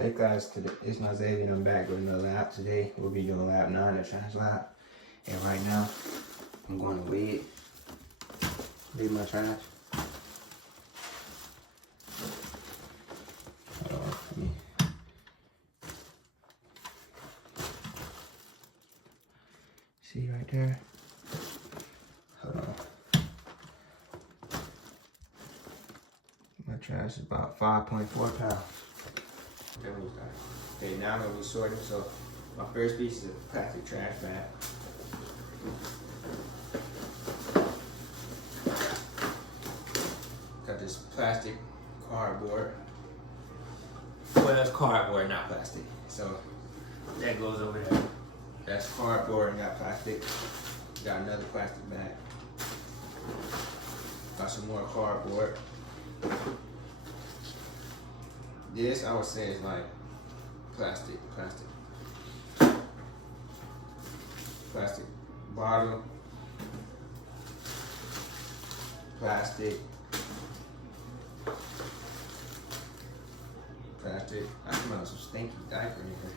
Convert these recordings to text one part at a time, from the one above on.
Hey guys, today it's my Xavier. I'm back with another lap. Today we'll be doing lap 9, the trash lap. And right now, I'm going to weigh my trash. Hold on, let me. See right there? Hold on. My trash is about 5.4 pounds. Okay, now I'm gonna be sorting. So my first piece is a plastic trash bag. Got this plastic cardboard. Well, that's cardboard, not plastic. So that goes over there. That's cardboard and got plastic. Got another plastic bag. Got some more cardboard. This I would say is like plastic bottle, plastic. I smell some stinky diaper in here.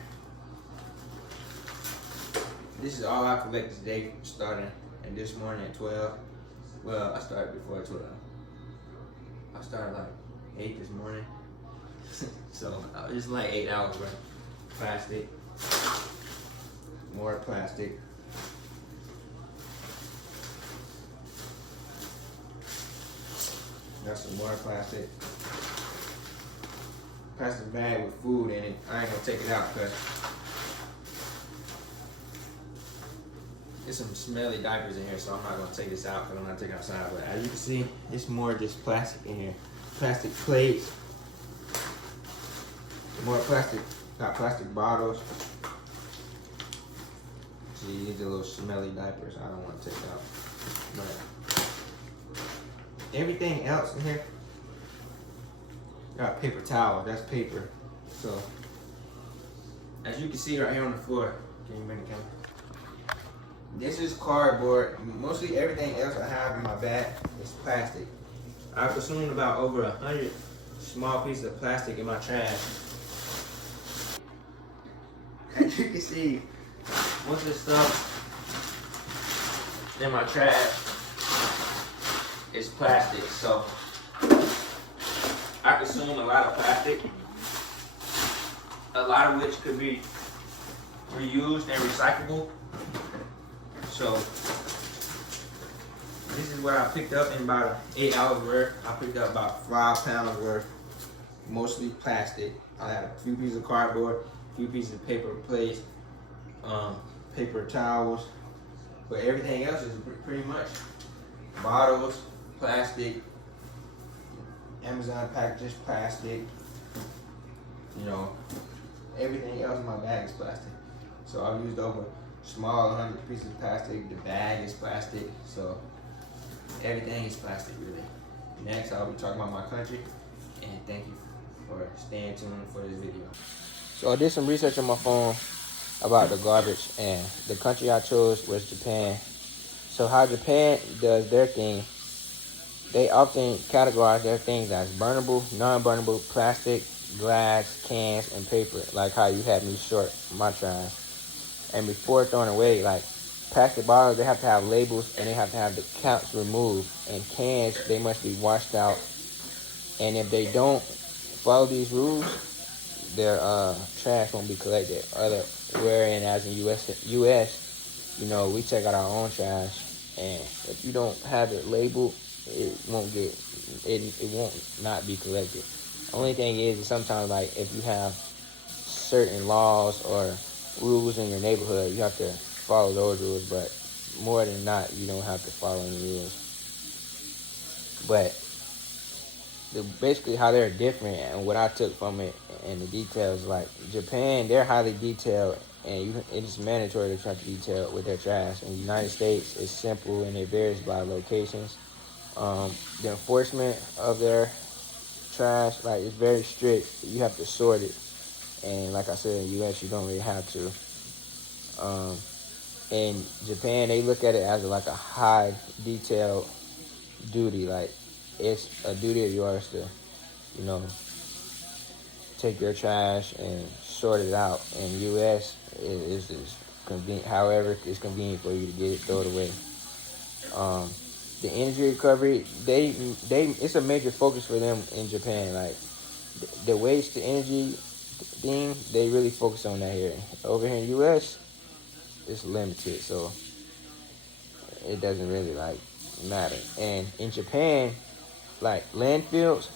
This is all I collected today, starting and this morning at 12. Well, I started before 12. I started like 8 this morning. So it's like 8 hours worth. Plastic, more plastic. Got some more plastic. Plastic bag with food in it. I ain't gonna take it out because there's some smelly diapers in here, so I'm not gonna take this out because I'm not taking it outside. But as you can see, it's more just plastic in here. Plastic plates. More plastic, got plastic bottles. See, these are little smelly diapers I don't want to take out. But everything else in here, got paper towel, that's paper. So, as you can see right here on the floor, can you bring the camera? This is cardboard. Mostly everything else I have in my bag is plastic. I consumed about over 100 small pieces of plastic in my trash. As you can see, most of the stuff in my trash is plastic, so I consume a lot of plastic, a lot of which could be reused and recyclable. So this is what I picked up in about 8 hours worth. I picked up about 5 pounds worth, mostly plastic. I had a few pieces of cardboard, a few pieces of paper plates, paper towels, but everything else is pretty much bottles, plastic, Amazon packages, plastic. You know, everything else in my bag is plastic. So I've used over small 100 pieces of plastic. The bag is plastic. So everything is plastic, really. Next, I'll be talking about my country, and thank you for staying tuned for this video. So I did some research on my phone about the garbage, and the country I chose was Japan. So how Japan does their thing, they often categorize their things as burnable, non-burnable, plastic, glass, cans, and paper, like how you had me sort my trash. And before throwing away, like plastic bottles, they have to have labels and they have to have the caps removed. And cans, they must be washed out. And if they don't follow these rules, their trash won't be collected. Wherein as in US, you know, we take out our own trash, and if you don't have it labeled, it won't not be collected. Only thing is sometimes, like, if you have certain laws or rules in your neighborhood, you have to follow those rules, but more than not, you don't have to follow any rules. But basically how they're different, and what I took from it and the details, like Japan, they're highly detailed, and it's mandatory to try to detail with their trash. In the United States, it's simple and it varies by locations. The enforcement of their trash, like, it's very strict. You have to sort it, and like I said, in the U.S., you don't really have to. In Japan, they look at it as like a high detail duty. Like, it's a duty of yours to, you know, take your trash and sort it out. In the U.S., it's just convenient. However, it's convenient for you to get it, throw it away. The energy recovery, it's a major focus for them in Japan. Like the waste to energy thing, they really focus on that here. Over here in the U.S., it's limited, so it doesn't really like matter. And in Japan, like landfills,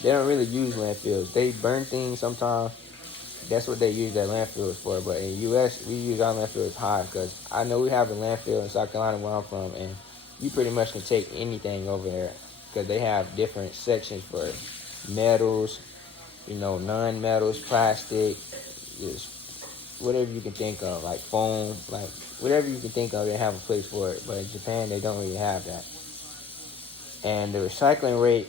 they don't really use landfills. They burn things sometimes. That's what they use their landfills for. But in the U.S., we use our landfills high because I know we have a landfill in South Carolina where I'm from, and you pretty much can take anything over there because they have different sections for metals, non-metals, plastic, just whatever you can think of, like foam, like whatever you can think of, they have a place for it. But in Japan, they don't really have that. And the recycling rate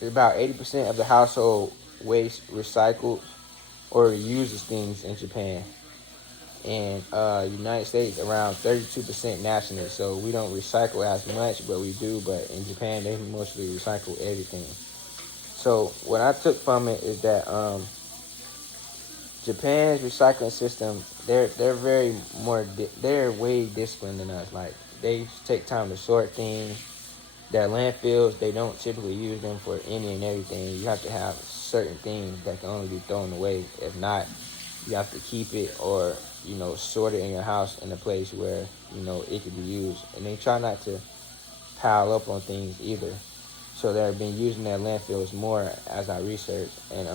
is about 80% of the household waste recycled or uses things in Japan. In United States, around 32% nationally. So we don't recycle as much, but we do. But in Japan, they mostly recycle everything. So what I took from it is that Japan's recycling system, they're way disciplined than us. Like they take time to sort things. Their landfills, they don't typically use them for any and everything. You have to have certain things that can only be thrown away. If not, you have to keep it or, sort it in your house in a place where, it could be used. And they try not to pile up on things either. So they've been using their landfills more as I research. And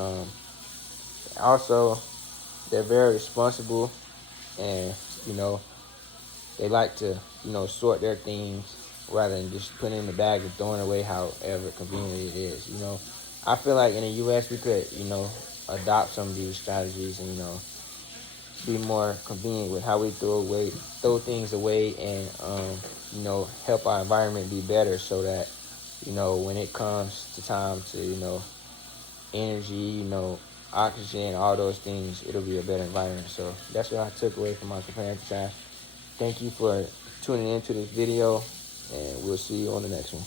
also, they're very responsible and, they like to, sort their things rather than just putting it in the bag and throwing it away however convenient it is. I feel like in the U.S. we could, adopt some of these strategies and, be more convenient with how we throw things away and, help our environment be better so that, when it comes to time to, energy, oxygen, all those things, it'll be a better environment. So that's what I took away from my Japan trash. Thank you for tuning into this video, and we'll see you on the next one.